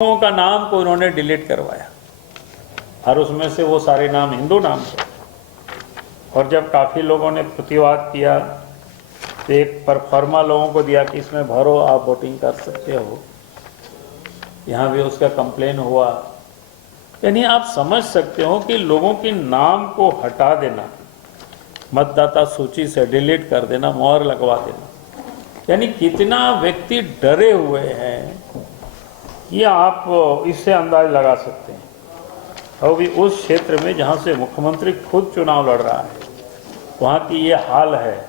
लोगों का नाम को उन्होंने डिलीट करवाया और उसमें से वो सारे नाम हिंदू नाम थे। और जब काफ़ी लोगों ने प्रतिवाद किया तो एक परफॉर्मा लोगों को दिया कि इसमें भरो, आप वोटिंग कर सकते हो। यहाँ भी उसका कंप्लेन हुआ। यानी आप समझ सकते हो कि लोगों के नाम को हटा देना, मतदाता सूची से डिलीट कर देना, मोहर लगवा देना, यानी कितना व्यक्ति डरे हुए हैं ये आप इससे अंदाज लगा सकते हैं। और भी उस क्षेत्र में जहाँ से मुख्यमंत्री खुद चुनाव लड़ रहा है, वहाँ की ये हाल है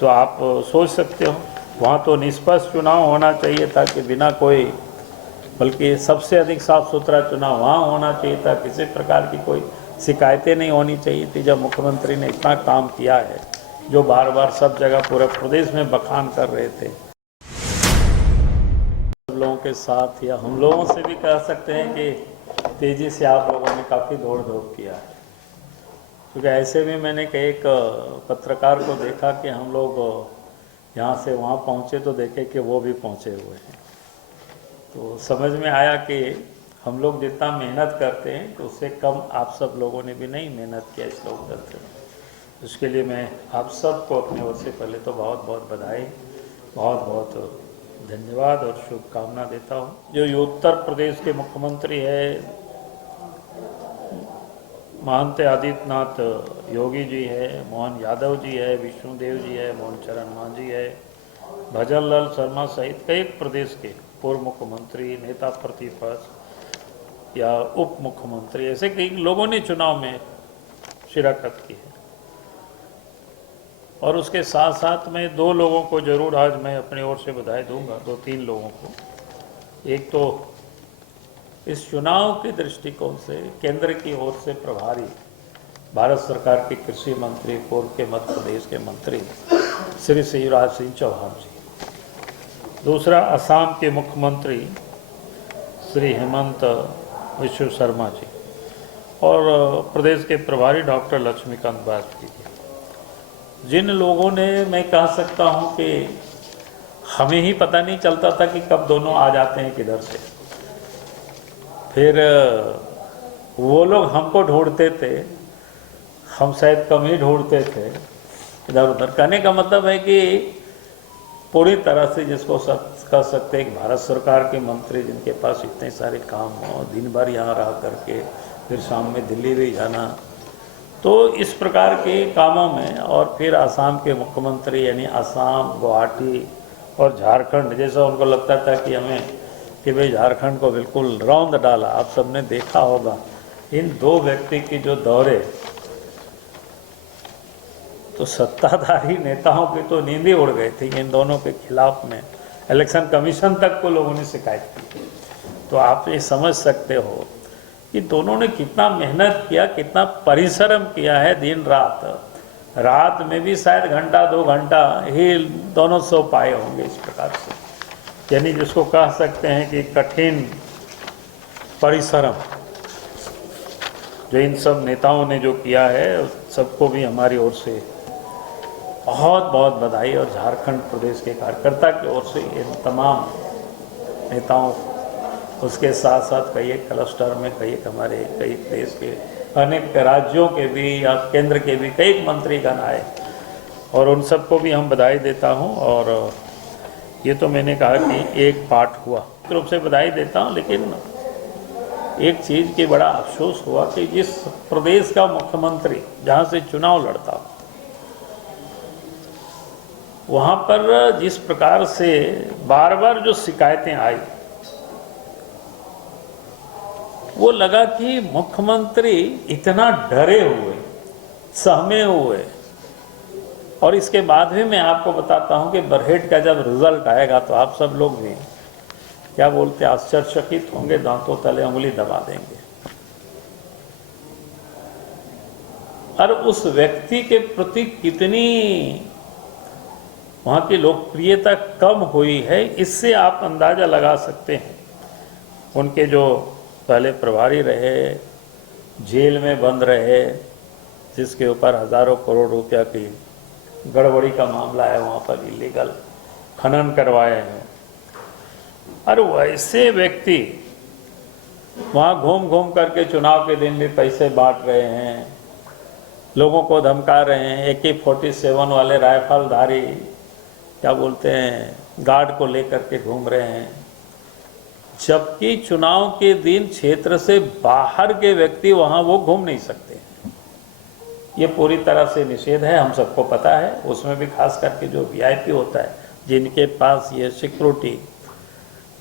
तो आप सोच सकते हो। वहाँ तो निष्पक्ष चुनाव होना चाहिए था कि बिना कोई, बल्कि सबसे अधिक साफ सुथरा चुनाव वहाँ होना चाहिए था। किसी प्रकार की कोई शिकायतें नहीं होनी चाहिए थी। जब मुख्यमंत्री ने इतना काम किया है, जो बार बार सब जगह पूरे प्रदेश में बखान कर रहे थे, लोगों के साथ या हम लोगों से भी कह सकते हैं कि तेज़ी से आप लोगों ने काफ़ी दौड़ धूप किया है। क्योंकि ऐसे में मैंने एक पत्रकार को देखा कि हम लोग यहाँ से वहाँ पहुँचे तो देखे कि वो भी पहुँचे हुए हैं। तो समझ में आया कि हम लोग जितना मेहनत करते हैं तो उससे कम आप सब लोगों ने भी नहीं मेहनत किया इस लोकतंत्र में। उसके लिए मैं आप सबको अपनी ओर से पहले तो बहुत बहुत बधाई, बहुत बहुत धन्यवाद और शुभकामना देता हूँ। जो उत्तर प्रदेश के मुख्यमंत्री है महंत आदित्यनाथ योगी जी है, मोहन यादव जी है, विष्णुदेव जी है, मोहन चरण मांझी है, भजन लाल शर्मा सहित कई प्रदेश के पूर्व मुख्यमंत्री, नेता प्रतिपक्ष या उप मुख्यमंत्री, ऐसे कई लोगों ने चुनाव में शिरकत की है। और उसके साथ साथ मैं दो लोगों को जरूर आज मैं अपनी ओर से बधाई दूंगा, दो तीन लोगों को। एक तो इस चुनाव के दृष्टिकोण से केंद्र की ओर से प्रभारी भारत सरकार के कृषि मंत्री, पूर्व के मध्य प्रदेश के मंत्री श्री शिवराज सिंह चौहान जी। दूसरा असम के मुख्यमंत्री श्री हेमंत विश्व शर्मा जी और प्रदेश के प्रभारी डॉक्टर लक्ष्मीकांत वाजपेयी जी। जिन लोगों ने, मैं कह सकता हूं कि हमें ही पता नहीं चलता था कि कब दोनों आ जाते हैं किधर से। फिर वो लोग हमको ढूंढते थे, हम शायद कम ही ढूंढते थे इधर उधर। कहने का मतलब है कि पूरी तरह से जिसको कह सकते हैं कि भारत सरकार के मंत्री जिनके पास इतने सारे काम हो, दिन भर यहाँ रह करके फिर शाम में दिल्ली भी जाना, तो इस प्रकार के कामों में, और फिर असम के मुख्यमंत्री यानी असम, गुवाहाटी और झारखंड, जैसा उनको लगता था कि हमें कि भाई झारखंड को बिल्कुल रौंद डाला। आप सबने देखा होगा इन दो व्यक्ति की जो दौरे, तो सत्ताधारी नेताओं की तो नींद ही उड़ गई थी। इन दोनों के खिलाफ में इलेक्शन कमीशन तक को लोगों ने शिकायत की। तो आप ये समझ सकते हो कि दोनों ने कितना मेहनत किया, कितना परिश्रम किया है दिन रात। रात में भी शायद घंटा 2 घंटा ही दोनों सो पाए होंगे इस प्रकार से। यानी जिसको कह सकते हैं कि कठिन परिश्रम जो इन सब नेताओं ने जो किया है, सबको भी हमारी ओर से बहुत बहुत बधाई। और झारखंड प्रदेश के कार्यकर्ता की ओर से इन तमाम नेताओं, उसके साथ साथ कई एक क्लस्टर में कई हमारे कई देश के अनेक राज्यों के भी या केंद्र के भी कई मंत्रीगण आए, और उन सबको भी हम बधाई देता हूं। और ये तो मैंने कहा कि एक पार्ट हुआ, रूप से बधाई देता हूं। लेकिन एक चीज़ की बड़ा अफसोस हुआ कि जिस प्रदेश का मुख्यमंत्री जहाँ से चुनाव लड़ता हूँ, वहाँ पर जिस प्रकार से बार बार जो शिकायतें आई, वो लगा कि मुख्यमंत्री इतना डरे हुए, सहमे हुए। और इसके बाद भी मैं आपको बताता हूं कि बरहेट का जब रिजल्ट आएगा तो आप सब लोग भी क्या बोलते, आश्चर्यचकित होंगे, दांतों तले उंगली दबा देंगे। और उस व्यक्ति के प्रति कितनी वहाँ की लोकप्रियता कम हुई है, इससे आप अंदाजा लगा सकते हैं। उनके जो पहले प्रभारी रहे, जेल में बंद रहे, जिसके ऊपर हजारों करोड़ रुपया की गड़बड़ी का मामला है, वहाँ पर इलीगल खनन करवाए हैं। और वैसे व्यक्ति वहाँ घूम घूम करके चुनाव के दिन भी पैसे बांट रहे हैं, लोगों को धमका रहे हैं, AK-47 वाले राइफलधारी क्या बोलते हैं गार्ड को लेकर के घूम रहे हैं, जबकि चुनाव के दिन क्षेत्र से बाहर के व्यक्ति वहाँ वो घूम नहीं सकते। ये पूरी तरह से निषेध है, हम सबको पता है। उसमें भी खास करके जो VIP होता है, जिनके पास ये सिक्योरिटी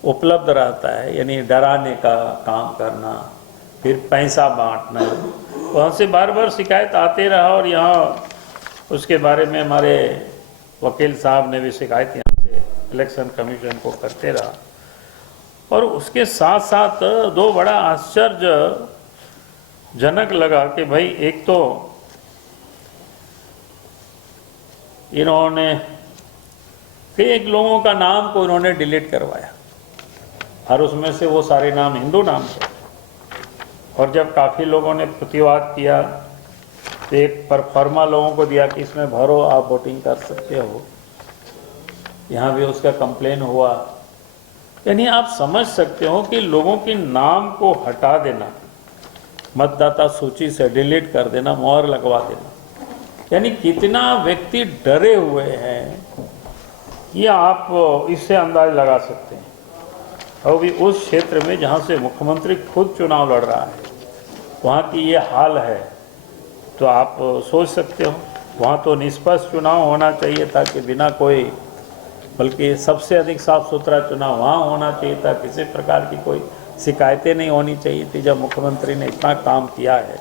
उपलब्ध रहता है, यानी डराने का काम करना, फिर पैसा बांटना, वहाँ से बार बार शिकायत आते रहा और यहाँ उसके बारे में हमारे वकील साहब ने भी शिकायत यहाँ से इलेक्शन कमीशन को करते रहा। और उसके साथ साथ दो बड़ा आश्चर्यजनक लगा कि भाई एक तो इन्होंने कई लोगों का नाम को इन्होंने डिलीट करवाया और उसमें से वो सारे नाम हिंदू नाम थे। और जब काफ़ी लोगों ने प्रतिवाद किया तो एक परफॉर्मा लोगों को दिया कि इसमें भरो, आप वोटिंग कर सकते हो। यहाँ भी उसका कंप्लेन हुआ। यानी आप समझ सकते हो कि लोगों के नाम को हटा देना, मतदाता सूची से डिलीट कर देना, मोहर लगवा देना, यानी कितना व्यक्ति डरे हुए हैं, ये आप इससे अंदाज लगा सकते हैं। और भी उस क्षेत्र में जहाँ से मुख्यमंत्री खुद चुनाव लड़ रहा है, वहाँ की ये हाल है, तो आप सोच सकते हो। वहाँ तो निष्पक्ष चुनाव होना चाहिए था कि बिना कोई, बल्कि सबसे अधिक साफ सुथरा चुनाव वहाँ होना चाहिए था, किसी प्रकार की कोई शिकायतें नहीं होनी चाहिए थी। जब मुख्यमंत्री ने इतना काम किया है,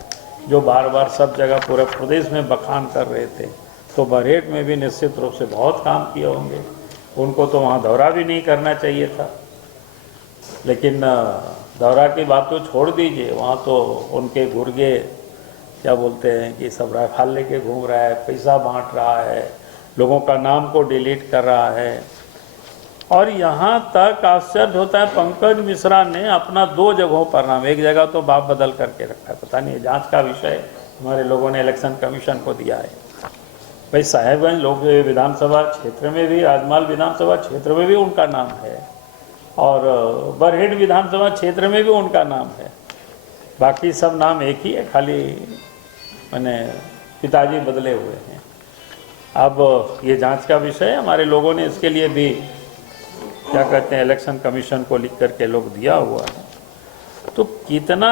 जो बार बार सब जगह पूरे प्रदेश में बखान कर रहे थे, तो बरहेट में भी निश्चित रूप से बहुत काम किए होंगे। उनको तो वहाँ दौरा भी नहीं करना चाहिए था। लेकिन दौरा की बात तो छोड़ दीजिए, वहाँ तो उनके गुर्गे क्या बोलते हैं कि सब राइफल लेके घूम रहा है, पैसा बांट रहा है, लोगों का नाम को डिलीट कर रहा है। और यहाँ तक आश्चर्य होता है, पंकज मिश्रा ने अपना 2 जगहों पर नाम, एक जगह तो बाप बदल करके रखा है, पता नहीं जांच का विषय हमारे लोगों ने इलेक्शन कमीशन को दिया है। भाई साहेबगंज लोक विधानसभा क्षेत्र में भी, राजमाल विधानसभा क्षेत्र में भी उनका नाम है, और बरहेट विधानसभा क्षेत्र में भी उनका नाम है। बाकी सब नाम एक ही है, खाली मैंने पिताजी बदले हुए हैं। अब ये जांच का विषय है, हमारे लोगों ने इसके लिए भी क्या कहते हैं इलेक्शन कमीशन को लिख करके लोग दिया हुआ है। तो कितना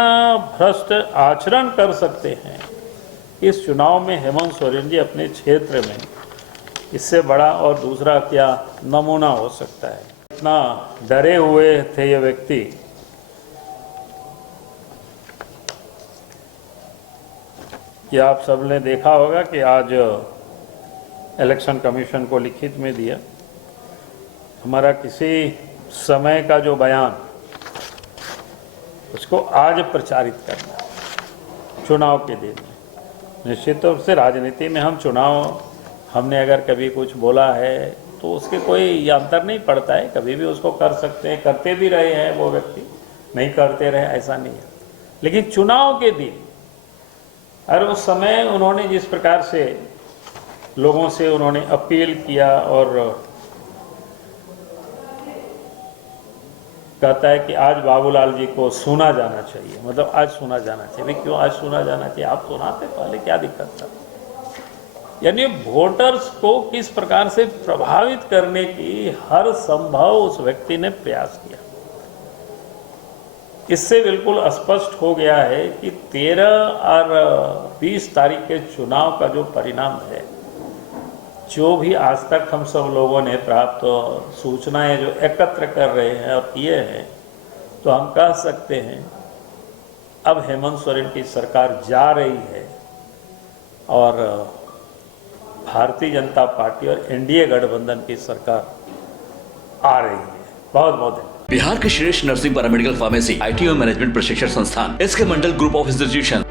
भ्रष्ट आचरण कर सकते हैं इस चुनाव में हेमंत सोरेन जी अपने क्षेत्र में, इससे बड़ा और दूसरा क्या नमूना हो सकता है। इतना डरे हुए थे ये व्यक्ति कि आप सबने देखा होगा कि आज इलेक्शन कमीशन को लिखित में दिया, हमारा किसी समय का जो बयान उसको आज प्रचारित करना चुनाव के दिन में। निश्चित तौर से राजनीति में हम चुनाव, हमने अगर कभी कुछ बोला है तो उसके कोई अंतर नहीं पड़ता है, कभी भी उसको कर सकते हैं, करते भी रहे हैं वो व्यक्ति, नहीं करते रहे ऐसा नहीं है। लेकिन चुनाव के दिन और उस समय उन्होंने जिस प्रकार से लोगों से उन्होंने अपील किया और कहता है कि आज बाबूलाल जी को सुना जाना चाहिए, मतलब आज सुना जाना चाहिए। क्यों आज सुना जाना चाहिए? आप सुनाते पहले, क्या दिक्कत था? यानी वोटर्स को किस प्रकार से प्रभावित करने की हर संभव उस व्यक्ति ने प्रयास किया। इससे बिल्कुल स्पष्ट हो गया है कि 13 और 20 तारीख के चुनाव का जो परिणाम है, जो भी आज तक हम सब लोगों ने प्राप्त सूचनाएं जो एकत्र कर रहे हैं और किए हैं, तो हम कह सकते हैं अब हेमंत सोरेन की सरकार जा रही है और भारतीय जनता पार्टी और NDA गठबंधन की सरकार आ रही है। बहुत बहुत धन्यवाद। बिहार के श्रेष्ठ nursing paramedical pharmacy ITO management प्रशिक्षण संस्थान SK Mandal group of institution